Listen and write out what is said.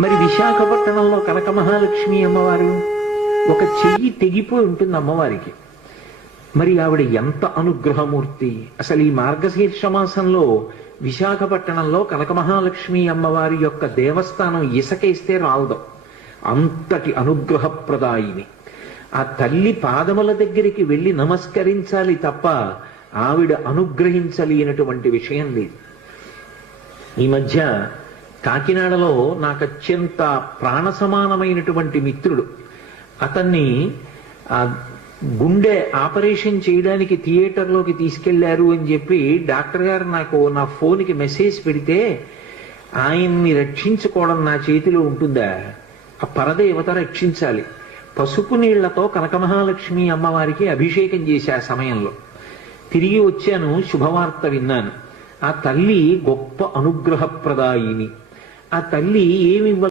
మరి విశాఖపట్నంలో కనక మహాలక్ష్మి అమ్మవారు ఒక చెయ్యి తెగిపోయి ఉంటుంది అమ్మవారికి. మరి ఆవిడ ఎంత అనుగ్రహమూర్తి! అసలు ఈ మార్గశీర్ష మాసంలో విశాఖపట్నంలో కనక మహాలక్ష్మి అమ్మవారి యొక్క దేవస్థానం ఇసకేస్తే రావుదాం, అంతటి అనుగ్రహప్రదాయిని. ఆ తల్లి పాదముల దగ్గరికి వెళ్ళి నమస్కరించాలి తప్ప ఆవిడ అనుగ్రహించలేనటువంటి విషయం లేదు. ఈ మధ్య కాకినాడలో నాకు అత్యంత ప్రాణ సమానమైనటువంటి మిత్రుడు, అతన్ని గుండె ఆపరేషన్ చేయడానికి థియేటర్లోకి తీసుకెళ్లారు అని చెప్పి డాక్టర్ గారు నాకు నా ఫోన్కి మెసేజ్ పెడితే, ఆయన్ని రక్షించుకోవడం నా చేతిలో ఉంటుందా? ఆ పరదేవత రక్షించాలి. పసుపు నీళ్లతో కనక మహాలక్ష్మి అమ్మవారికి అభిషేకం చేశా సమయంలో. తిరిగి వచ్చాను, శుభవార్త విన్నాను. ఆ తల్లి గొప్ప అనుగ్రహప్రదాయిని. ఆ తల్లి ఏమి